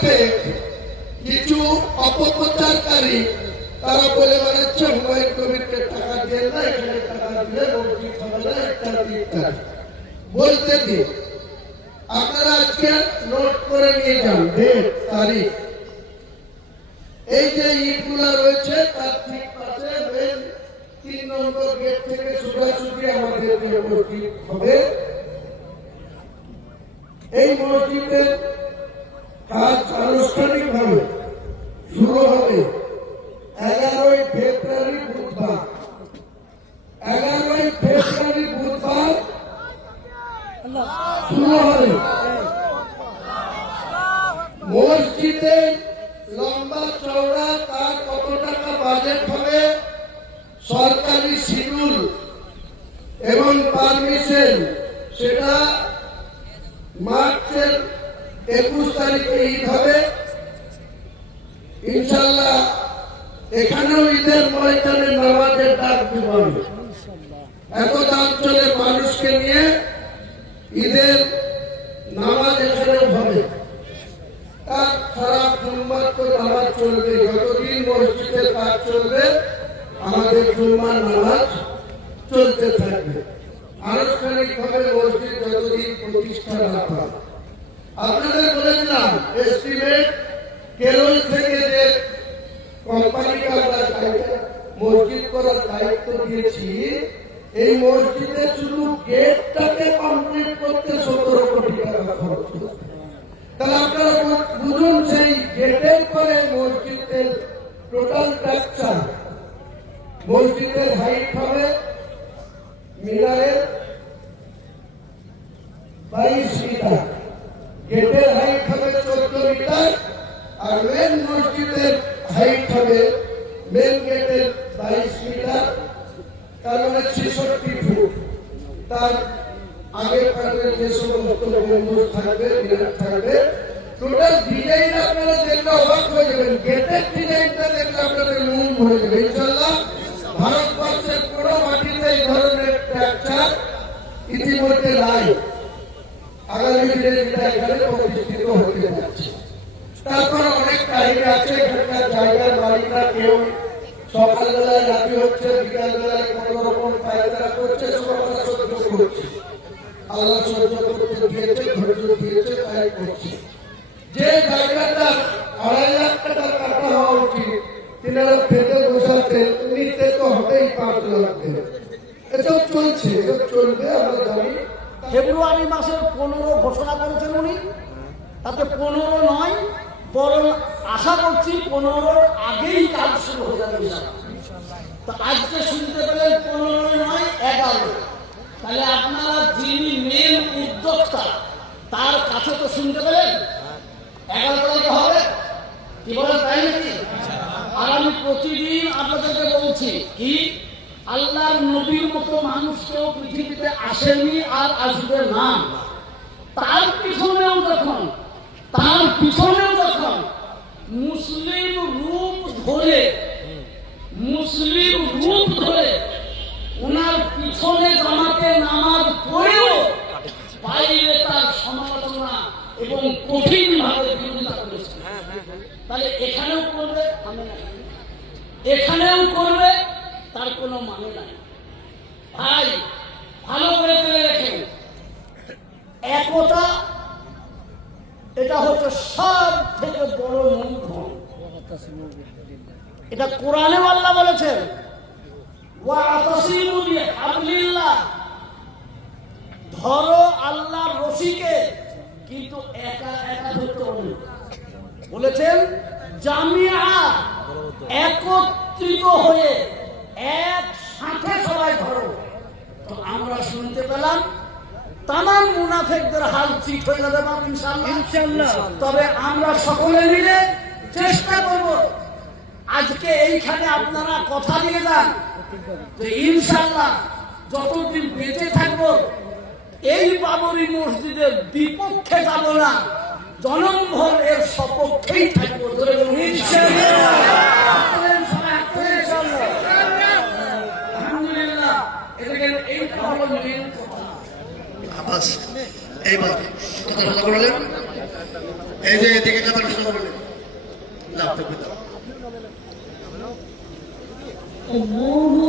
সাথে কিছু অপপ্রচারকারী তারা বলে বেড়াচ্ছে হুমায়ুন কবিরকে টাকা দিয়ে না, এখানে টাকা দিয়ে মসজিদ হবে না, ইত্যাদি ইত্যাদি বলতে দিন। আপনারা আজকে নোট করে নিয়ে যান ডেট তারিখ। এই যে ইটগুলো রয়েছে তার ঠিক পাশে মেন 3 নম্বর গেট থেকে সোজাসুজি আমাদের যে মসজিদ হবে, এই মসজিদের কাজ আনুষ্ঠানিকভাবে শুরু হবে 11ই ফেব্রুয়ারি বুধবার। 11ই ফেব্রুয়ারি বুধবার শুরু হবে। মসজিদে লম্বা চওড়া তার কত টাকা বাজেট হবে, সরকারি শিডিউল এবং পারমিশন, সেটা মার্চের 21 তারিখে ঈদ হবে ইনশাল্লাহ। এখানেও ঈদের ময়দানে নামাজের ডাক দেওয়া হবে। একদা অঞ্চলের মানুষকে নিয়ে ঈদের নামাজ এখানেও হবে। তার সারা জুম্মার তো নামাজ চলবে, যতদিন মসজিদের কাজ চলবে আমাদের জুম্মার নামাজ চলতে থাকবে। আনুষ্ঠানিকভাবে মসজিদ যতদিন প্রতিষ্ঠা না হয়। আপনাদের বলেছিলাম এস্টিমেট কেরল থেকে যে কোম্পানিকে আমরা মসজিদ করার দায়িত্ব দিয়েছি, এই মসজিদে শুধু গেটটাকে কমপ্লিট করতে 17 কোটি টাকা খরচ হবে। তাহলে আপনারা বুঝুন সেই গেটের পরে মসজিদের টোটাল স্ট্রাকচার। মসজিদের হাইট হবে মিনারের 22 মিটার, গেটের হাইট হবে 14 মিটার, আর মেন মসজিদের হাইট হবে মেন গেটের 22 মিটার, তার মানে 66 ফুট। তার আগে পাশে যে সমস্ত গম্বুজ থাকবে, মিনার থাকবে, টোটাল ডিজাইন আপনারা দেখলে অবাক হয়ে যাবেন। গেটের ডিজাইনটা দেখলে আপনাদের মন ভরে যাবে ইনশাল্লাহ। ভারতবর্ষের পুরো মাটিতে এই ধরনের স্ট্রাকচার ইতিমধ্যে নাই। আগামী দিনে যেটা এখানে প্রতিষ্ঠিত হতে যাচ্ছে। তারপর অনেক কাহিনী আছে। এখানকার জায়গার মালিকরা কেউ সকালবেলায় রাজি হচ্ছে, বিকালবেলায় কত রকম পায়তারা করছে, সব আমরা সহ্য করছি। আল্লাহ সহ্য করতে দিয়েছে, ধৈর্য দিয়েছে, তাই করছে। যে জায়গাটা 2.5 লাখ টাকা কাটা হওয়া উচিত, তিনারা ফেটে বসাতে নিতে তো হবেই 5 লাখ। এসব চলছে, এসব চলবে। আমরা জানি ফেব্রুয়ারি মাসের 15 ঘোষণা করেছেন উনি, তাতে 15 নয়, বরং আশা করছি 15-র আগেই কাজ শুরু হয়ে যাবে। তো আজকে শুনতে পেলেন 15 নয় 11। তাহলে আপনারা যিনি মেন উদ্যোক্তা তার কাছে তো শুনতে পেলেন 11 তারিখে হবে, কি বলেন তাই নাকি? আর আমি প্রতিদিন আপনাদেরকে বলছি কি, আল্লাহর নবীর মতো মানুষ কেউ পৃথিবীতে আসেনি আর আসবে না। তার পিছনেও যখন মুসলিম রূপ ধরে ওনার পিছনে জামাতে নামাজ পড়েও বাইরে তার সমালোচনা এবং কঠিন ভাবে বিরোধিতা করেছে। তাহলে এখানেও করবে, তার কোনো মানে নাই। ভাই ভালো করে জেনে রেখেন, একতা এটা হচ্ছে সব থেকে বড় মূলধন। এটা কোরআনে আল্লাহ বলেছেন, ওয়াতাসিমু বিহাবলিল্লাহ, ধরো আল্লাহর রশিকে, কিন্তু একা একা ধরতে হবে। বলেছেন জামিয়া, একত্রিত হয়ে একসাথে সবাই ধরো। তো আমরা শুনতে পেলাম তামাম মুনাফিকদের হাল ঠিক হয়ে যাবে ইনশাআল্লাহ। তবে আমরা সকলে মিলে চেষ্টা করব। আজকে এইখানে আপনারা কথা দিয়ে যান যে ইনশাআল্লাহ যতদিন বেঁচে থাকবো এই বাবরি মসজিদের বিপক্ষে যাব না, জনমভর এর সপক্ষেই থাকবো। ধরে আলহামদুলিল্লাহ, এইটা হলো মেন কথা। এইবার কথা বলেন। এই যে এদিকে কথা শুরু করলেন লাভ তো الله